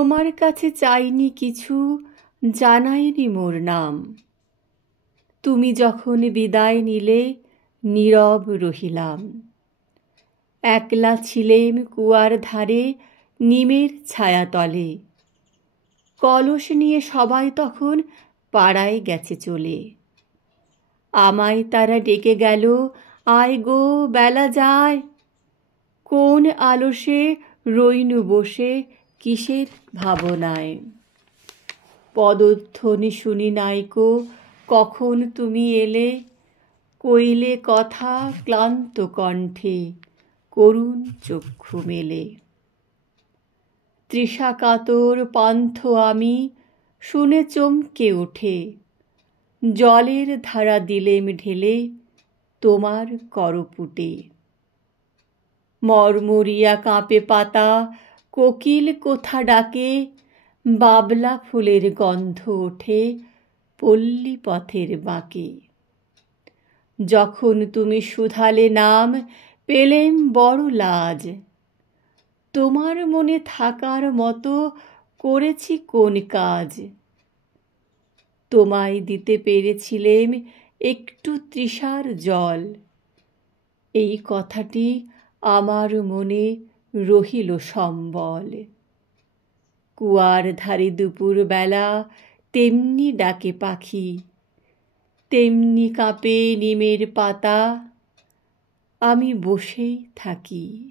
তোমার কাছে চাইনি কিছু, জানাইনি মোর নাম। তুমি যখন বিদায় নিলে নীরব রহিলাম। একলা ছিলেম কুয়ার ধারে নিমের ছায়াতলে। কলস নিয়ে সবাই তখন পাড়ায় গেছে চলে। আমায় তারা ডেকে গেল, আয় গো বেলা যায়। কোন আলসে রইনু বসে কিসের ভাবনায়। পদধ্বনি শুনি নাইকো, কখন তুমি এলে। কইলে কথা ক্লান্ত কণ্ঠে, করুণ চক্ষু মেলে। তৃষাকাতর পান্থ আমি, শুনে চমকে ওঠে। জলের ধারা দিলেম ঢেলে, তোমার করপুটে। মরমরিয়া কাঁপে পাতা, কোকিল কোথা ডাকে। বাবলা ফুলের গন্ধ ওঠে পল্লী পথের বাঁকে। যখন তুমি শুধালে নাম, পেলেম বড় লাজ। তোমার মনে থাকার মতো করেছি কোন কাজ। তোমায় দিতে পেরেছিলেম একটু তৃষার জল। এই কথাটি আমার মনে রহিল সম্বল। কুয়ার ধারে দুপুরবেলা তেমনি ডাকে পাখি, তেমনি কাঁপে নিমের পাতা। আমি বসেই থাকি।